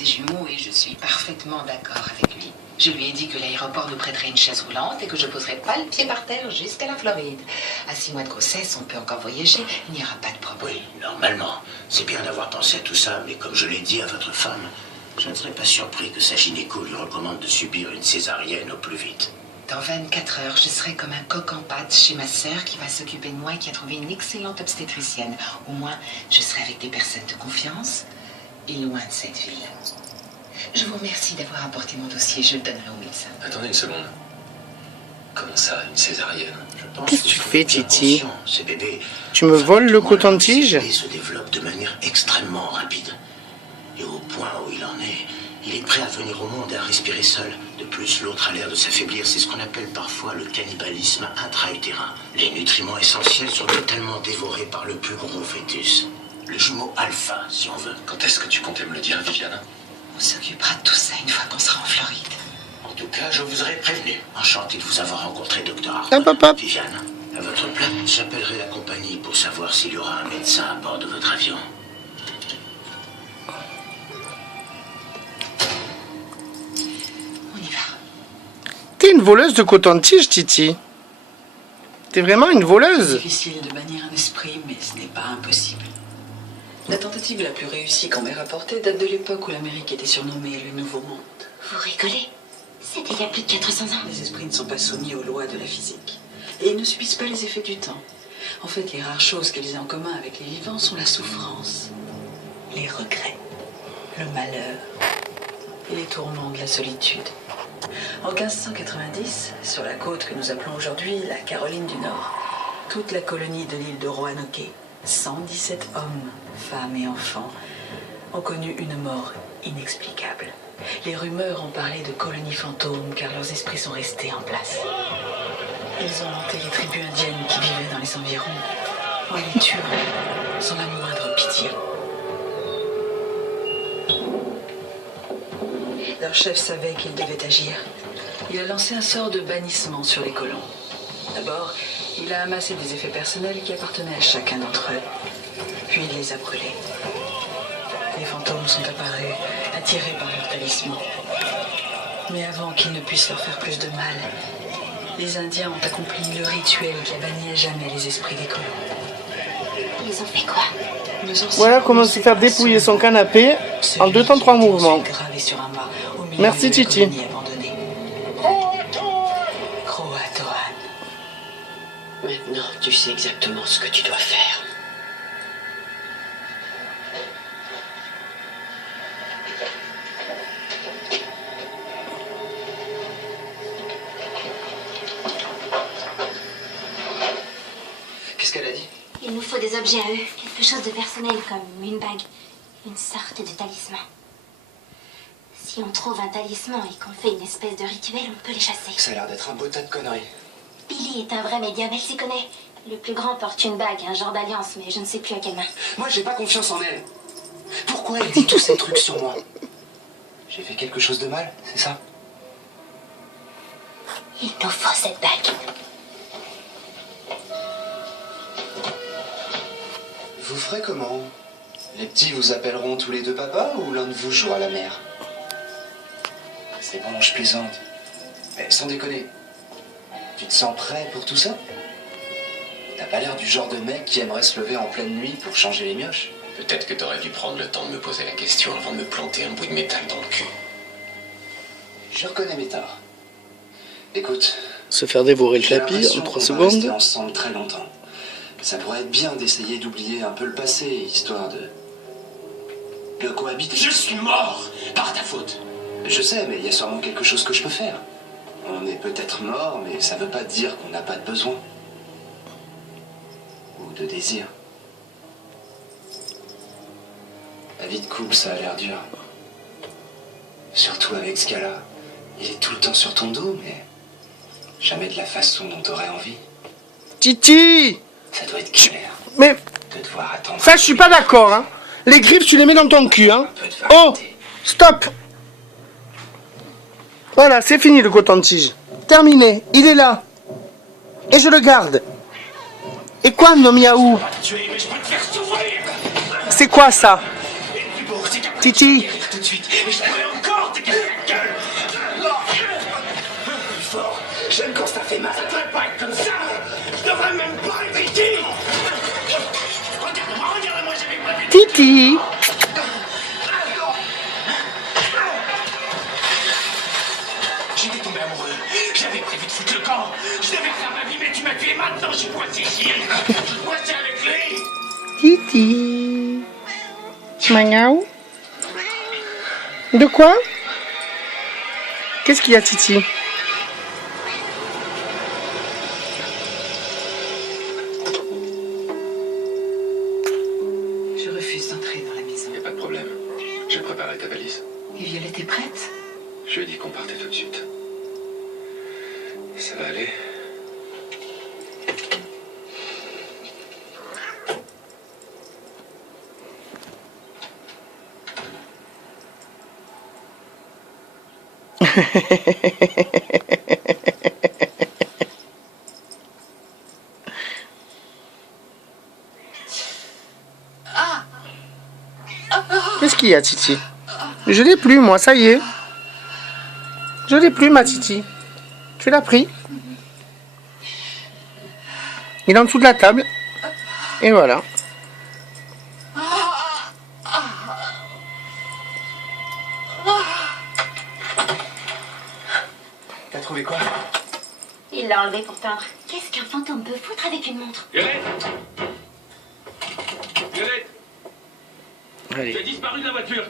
ses jumeaux et je suis parfaitement d'accord avec lui. Je lui ai dit que l'aéroport nous prêterait une chaise roulante et que je poserais pas le pied par terre jusqu'à la Floride. À 6 mois de grossesse, on peut encore voyager, il n'y aura pas de problème. Oui, normalement. C'est bien d'avoir pensé à tout ça, mais comme je l'ai dit à votre femme, je ne serais pas surpris que sa gynéco lui recommande de subir une césarienne au plus vite. Dans 24 heures, je serai comme un coq en pâte chez ma sœur qui va s'occuper de moi et qui a trouvé une excellente obstétricienne. Au moins, je serai avec des personnes de confiance et loin de cette ville. Je vous remercie d'avoir apporté mon dossier, je le donnerai au médecin. Attendez une seconde. Comment ça, une césarienne? Qu'est-ce que tu fais, Titi? Ces bébés, Tu me voles le coton-tige? Ces bébés se développent de manière extrêmement rapide. Et au point où il en est, il est prêt à venir au monde et à respirer seul. De plus, l'autre a l'air de s'affaiblir. C'est ce qu'on appelle parfois le cannibalisme intra-utérin. Les nutriments essentiels sont totalement dévorés par le plus gros fœtus. Le jumeau alpha, si on veut. Quand est-ce que tu comptais me le dire, Viviane? On s'occupera de tout ça une fois qu'on sera en Floride. En tout cas, je vous aurais prévenu. Enchanté de vous avoir rencontré, docteur Hop, hop, hop. Viviane, à votre place, j'appellerai la compagnie pour savoir s'il y aura un médecin à bord de votre avion. On y va. T'es une voleuse de coton-tige, Titi. T'es vraiment une voleuse. Difficile de bannir un esprit, mais ce n'est pas impossible. La tentative la plus réussie qu'on m'ait rapportée date de l'époque où l'Amérique était surnommée le Nouveau Monde. Vous rigolez? C'était il y a plus de 400 ans. Les esprits ne sont pas soumis aux lois de la physique. Et ils ne subissent pas les effets du temps. En fait, les rares choses qu'ils aient en commun avec les vivants sont la souffrance, les regrets, le malheur et les tourments de la solitude. En 1590, sur la côte que nous appelons aujourd'hui la Caroline du Nord, toute la colonie de l'île de Roanoke, 117 hommes, femmes et enfants, ont connu une mort inexplicable. Les rumeurs ont parlé de colonies fantômes car leurs esprits sont restés en place. Ils ont hanté les tribus indiennes qui vivaient dans les environs en les tuant sans la moindre pitié. Leur chef savait qu'il devait agir. Il a lancé un sort de bannissement sur les colons. D'abord, il a amassé des effets personnels qui appartenaient à chacun d'entre eux. Puis il les a brûlés. Les fantômes sont apparus, attirés par leur talisman. Mais avant qu'ils ne puissent leur faire plus de mal, les Indiens ont accompli le rituel qui a banni à jamais les esprits des colons. Ils ont fait quoi? Voilà comment se faire dépouiller son canapé en 2 temps 3 mouvements. Merci, Titi. Croatoan. Maintenant, tu sais exactement ce que tu dois faire. Qu'est-ce qu'elle a dit? Il nous faut des objets à eux, quelque chose de personnel comme une bague, une sorte de talisman. Si on trouve un talisman et qu'on fait une espèce de rituel, on peut les chasser. Ça a l'air d'être un beau tas de conneries. Billy est un vrai médium, elle s'y connaît. Le plus grand porte une bague, un genre d'alliance, mais je ne sais plus à quelle main. Moi, j'ai pas confiance en elle. Pourquoi elle dit tous ces trucs sur moi? J'ai fait quelque chose de mal, c'est ça? Il nous faut cette bague. Vous ferez comment? Les petits vous appelleront tous les deux papa ou l'un de vous jouera la mère? C'est bon, je plaisante. Mais sans déconner, tu te sens prêt pour tout ça? T'as pas l'air du genre de mec qui aimerait se lever en pleine nuit pour changer les mioches. Peut-être que t'aurais dû prendre le temps de me poser la question avant de me planter un bout de métal dans le cul. Je reconnais mes torts. Écoute, Se faire dévorer le j'ai tapis l'impression en 3 qu'on va rester secondes. ensemble très longtemps. Ça pourrait être bien d'essayer d'oublier un peu le passé, histoire de cohabiter. Je suis mort par ta faute. Je sais, mais il y a sûrement quelque chose que je peux faire. On est peut-être mort, mais ça veut pas dire qu'on n'a pas de besoin. Ou de désir. La vie de couple, ça a l'air dur. Surtout avec ce gars-là. Il est tout le temps sur ton dos, mais jamais de la façon dont t'aurais envie. Titi! Ça doit être clair Mais de devoir attendre. ça, je suis pas d'accord, hein. Les griffes, tu les mets dans ton cul, hein. Oh! Stop! Voilà, c'est fini le coton-tige. Terminé. Il est là. Et je le garde. Et quoi, non miaou? C'est quoi ça? Et tu pour, c'est capable Titi. Tout de suite, et je pourrais encore te casser la gueule. Plus fort, j'aime quand ça fait mal. Ça devrait pas être comme ça. Je devrais même pas être ici. Regarde-moi, j'avais pas vu. Titi. J'étais tombé amoureux. J'avais prévu de foutre le camp. Je devais faire ma vie, mais tu m'as tué maintenant. Je dois ici. Je dois être avec lui. Titi. Miaou. De quoi? Qu'est-ce qu'il y a, Titi? Je refuse d'entrer dans la maison. Y a pas de problème. J'ai préparé ta valise. Et Violette est prête? Je lui ai dit qu'on partait tout de suite. Ça va aller? Qu'est-ce qu'il y a, Titi? Je l'ai plus, moi, ça y est. Je l'ai plus, ma Titi. Tu l'as pris. Il est en dessous de la table. Et voilà. T'as trouvé quoi? Il l'a enlevé pour peindre. Qu'est-ce qu'un fantôme peut foutre avec une montre? Violette! Violette! Allez. Tu as disparu de la voiture.